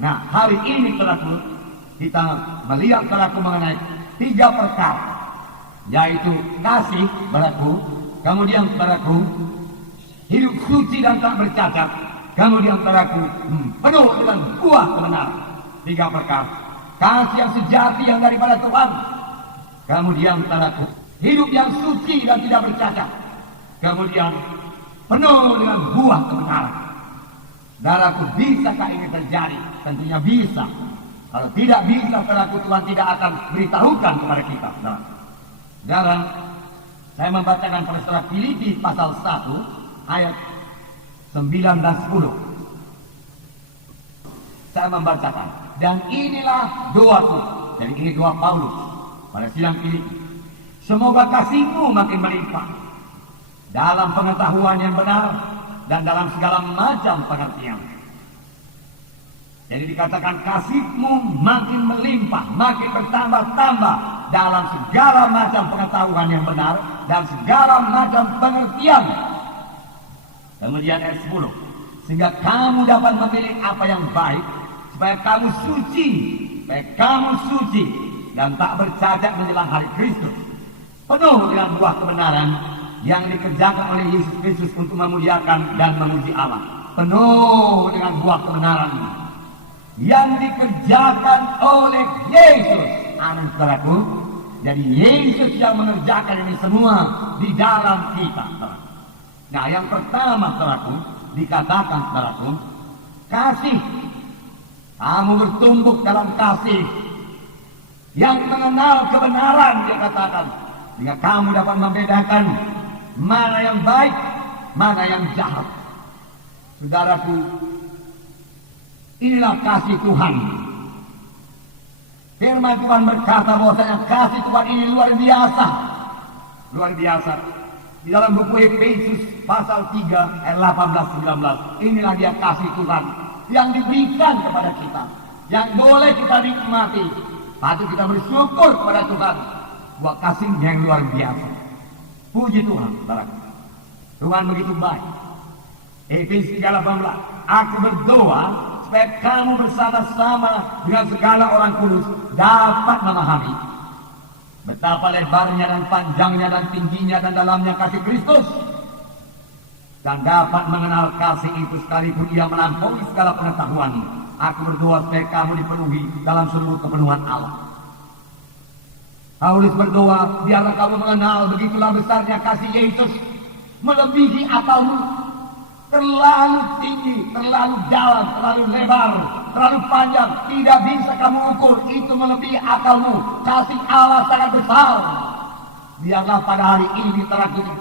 Nah, hari ini saudaraku, kita melihat saudaraku mengenai 3 perkara, yaitu kasih saudaraku, kemudian saudaraku hidup suci dan tak bercacat, kemudian saudaraku penuh dengan buah kebenaran. 3 perkara. Kasih yang sejati yang daripada Tuhan, kemudian saudaraku hidup yang suci dan tidak bercacat, kemudian penuh dengan buah kebenaran. Saudaraku, bisakah ini terjadi? Tentunya bisa. Kalau tidak bisa, saudaraku, Tuhan tidak akan beritahukan kepada kita. Sekarang saya membacakan pada surat Filipi pasal 1 ayat 9 dan 10. Saya membacakan, dan inilah doaku. Jadi ini doa Paulus pada sidang Filipi. Semoga kasihmu makin melimpah dalam pengetahuan yang benar dan dalam segala macam pengertian. Jadi dikatakan kasihmu makin melimpah, makin bertambah-tambah dalam segala macam pengetahuan yang benar dan segala macam pengertian. Kemudian ayat 10, sehingga kamu dapat memilih apa yang baik, supaya kamu suci dan tak bercacat menjelang hari Kristus, penuh dengan buah kebenaran yang dikerjakan oleh Yesus Kristus untuk memuliakan dan memuji Allah. Penuh dengan buah kebenaran yang dikerjakan oleh Yesus. Amin, saudaraku. Jadi Yesus yang mengerjakan ini semua di dalam kita. Nah, yang pertama, saudaraku, dikatakan, saudaraku, kasih. Kamu bertumbuh dalam kasih yang mengenal kebenaran, dia katakan, sehingga kamu dapat membedakan mana yang baik, mana yang jahat. Saudaraku, inilah kasih Tuhan. Firman Tuhan berkata bahwasanya kasih Tuhan ini luar biasa. Luar biasa. Di dalam buku Efesus pasal 3 ayat 18-19, inilah dia kasih Tuhan yang diberikan kepada kita, yang boleh kita nikmati. Patut kita bersyukur kepada Tuhan bahwa kasih-Nya yang luar biasa. Puji Tuhan, saudara. Tuhan begitu baik. Efesus 3:18, aku berdoa supaya kamu bersama-sama dengan segala orang kudus dapat memahami betapa lebarnya dan panjangnya dan tingginya dan dalamnya kasih Kristus, dan dapat mengenal kasih itu sekalipun ia melampaui segala pengetahuan. Aku berdoa supaya kamu dipenuhi dalam seluruh kepenuhan Allah. Paulus berdoa, biarlah kamu mengenal begitulah besarnya kasih Yesus, melebihi akalmu. Terlalu tinggi, terlalu dalam, terlalu lebar, terlalu panjang, tidak bisa kamu ukur. Itu melebihi akalmu. Kasih Allah sangat besar. Biarlah pada hari ini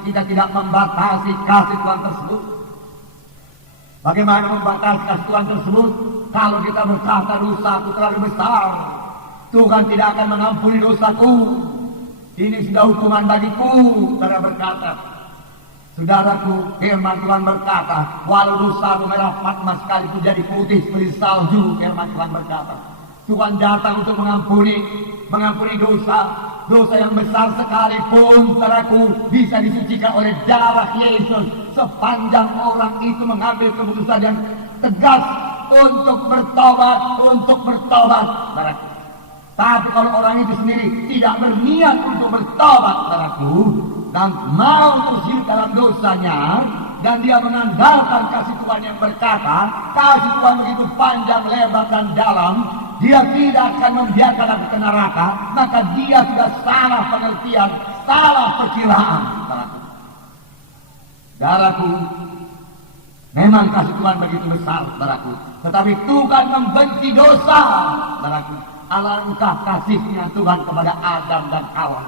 kita tidak membatasi kasih Tuhan tersebut. Bagaimana membatasi kasih Tuhan tersebut? Kalau kita berkata dosaku terlalu besar, Tuhan tidak akan mengampuni dosaku. Ini sudah hukuman bagiku, saudara berkata. Saudaraku, firman Tuhan berkata, walau dosamu merah emas sekalipun jadi putih seperti salju, firman Tuhan berkata, Tuhan datang untuk mengampuni dosa yang besar sekalipun, saudaraku, bisa disucikan oleh darah Yesus. Sepanjang orang itu mengambil keputusan yang tegas untuk bertobat, saudaraku. Tapi kalau orang itu sendiri tidak berniat untuk bertobat, saudaraku, dan mau terus hidup dalam dosanya, dan dia mengandalkan kasih Tuhan yang berkata, kasih Tuhan begitu panjang, lebar, dan dalam, dia tidak akan membiarkan aku ke neraka, maka dia sudah salah pengertian, salah perkiraan. Saudaraku, memang kasih Tuhan begitu besar, saudaraku, tetapi Tuhan membenci dosa, saudaraku. Alangkah kasihnya Tuhan kepada Adam dan Hawa,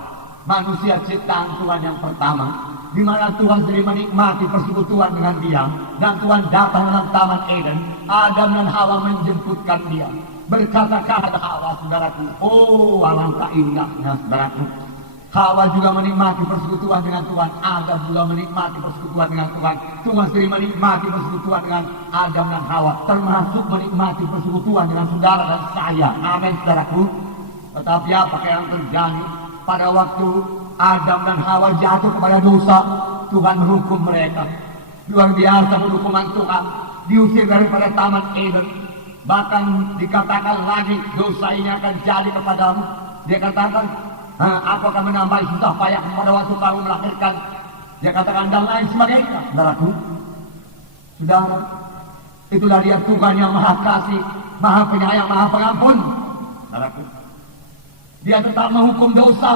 manusia ciptaan Tuhan yang pertama, di mana Tuhan sendiri menikmati persekutuan dengan dia, dan Tuhan datang dalam Taman Eden. Adam dan Hawa menjemputkan dia, berkata kepada Hawa, saudaraku, oh alangkah indahnya, saudaraku. Hawa juga menikmati persekutuan dengan Tuhan, Adam juga menikmati persekutuan dengan Tuhan. Tuhan sendiri menikmati persekutuan dengan Adam dan Hawa, termasuk menikmati persekutuan dengan saudara dan saya. Amin, saudaraku. Tetapi apa yang terjadi? Pada waktu Adam dan Hawa jatuh kepada dosa, Tuhan menghukum mereka. Luar biasa hukuman Tuhan. Diusir daripada Taman Eden. Bahkan dikatakan lagi dosa ini akan jadi kepadamu. Dia katakan, aku akan menambahi susah payah pada waktu kamu melahirkan. Dia katakan dan lain sebagainya. Saudaraku, saudara, itulah dia Tuhan yang maha kasih, maha penyayang, maha pengampun. Saudaraku, dia tetap menghukum dosa.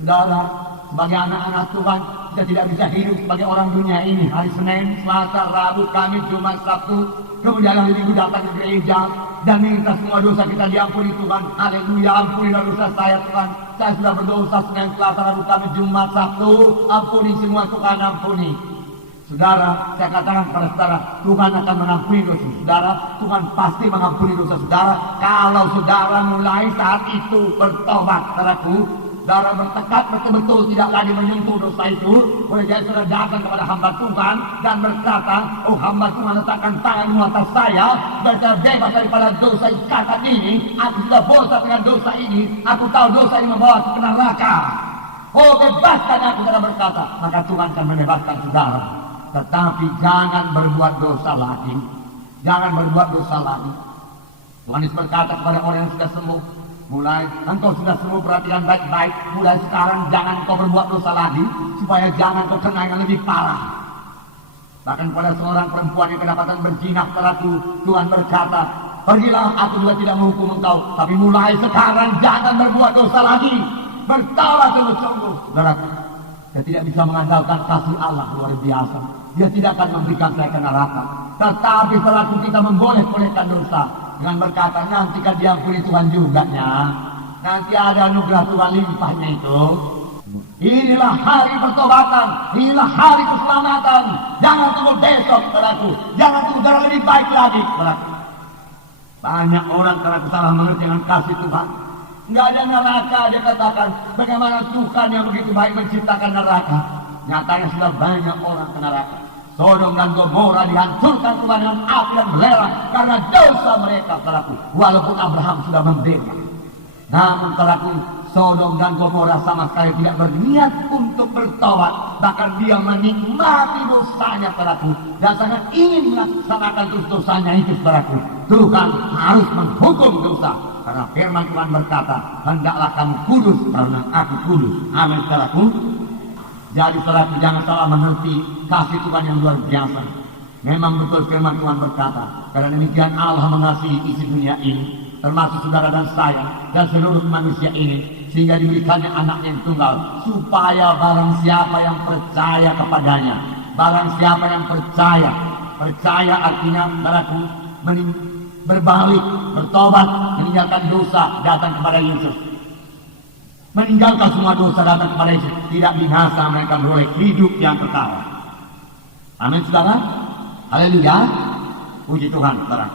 Saudara, sebagai anak-anak Tuhan, kita tidak bisa hidup sebagai orang dunia ini. Hari Senin, Selasa, Rabu, Kamis, Jumat, Sabtu, kemudian hari Minggu datang ke gereja dan minta semua dosa kita diampuni Tuhan. Haleluya, ampunilah dosa saya Tuhan. Saya sudah berdosa Senin, Selasa, Rabu, Kamis, Jumat, Sabtu. Ampuni semua Tuhan, ampuni. Saudara, saya katakan kepada saudara, Tuhan akan mengampuni dosa saudara. Tuhan pasti mengampuni dosa saudara kalau saudara mulai saat itu bertobat. Saudaraku, saudara bertekad betul-betul tidak lagi menyentuh dosa itu. Boleh jadi saudara datang kepada hamba Tuhan dan berkata, oh hamba Tuhan letakkan tanganmu atas saya, saya bebas daripada dosa ikatan ini. Aku sudah bosan dengan dosa ini. Aku tahu dosa ini membawa ke neraka. Oh bebaskan aku, saudara berkata. Maka Tuhan akan membebaskan saudara. Tetapi jangan berbuat dosa lagi. Jangan berbuat dosa lagi. Tuhan Yesus berkata kepada orang yang sudah sembuh, mulai engkau sudah sembuh, perhatikan baik-baik. Mulai sekarang jangan kau berbuat dosa lagi, supaya jangan kau kena yang lebih parah. Bahkan pada seorang perempuan yang kedapatan berzina pelaku, Tuhan berkata, pergilah, aku juga tidak menghukum engkau, tapi mulai sekarang jangan berbuat dosa lagi. Bertaubat sungguh-sungguh. Saudaraku, saya tidak bisa mengandalkan kasih Allah luar biasa. Dia tidak akan memberikan saya ke neraka. Tetapi selaku kita memboleh-bolehkan dosa dengan berkata, nanti kan diampuni Tuhan juga ya. Nanti ada anugerah Tuhan limpahnya itu. Inilah hari pertobatan, inilah hari keselamatan. Jangan tunggu besok, saudaraku. Jangan tunggu darah lebih baik lagi, saudaraku. Banyak orang saudaraku salah mengerti dengan kasih Tuhan. Nggak ada neraka, dia katakan. Bagaimana Tuhan yang begitu baik menciptakan neraka? Nyatanya sudah banyak orang ke neraka. Sodom dan Gomora dihancurkan Tuhan dengan api yang belerang karena dosa mereka, saudaraku. Walaupun Abraham sudah membela. Namun saudaraku, Sodom dan Gomora sama sekali tidak berniat untuk bertobat. Bahkan dia menikmati dosanya, saudaraku. Dan sangat ingin melaksanakan dosanya itu, saudaraku. Tuhan harus menghukum dosa. Karena firman Tuhan berkata, hendaklah kamu kudus karena aku kudus. Amin, saudaraku. Jadi saudaraku, jangan salah mengerti kasih Tuhan yang luar biasa. Memang betul firman Tuhan berkata, karena demikian Allah mengasihi isi dunia ini, termasuk saudara dan saya dan seluruh manusia ini, sehingga diberikannya anak yang tunggal, supaya barang siapa yang percaya kepadanya, barang siapa yang percaya artinya saudaraku berbalik, bertobat, meninggalkan dosa, datang kepada Yesus. Meninggalkan semua dosa, datang kepada Yesus, tidak binasa, mereka beroleh hidup yang kekal. Amin, saudara. Haleluya. Puji Tuhan, saudara.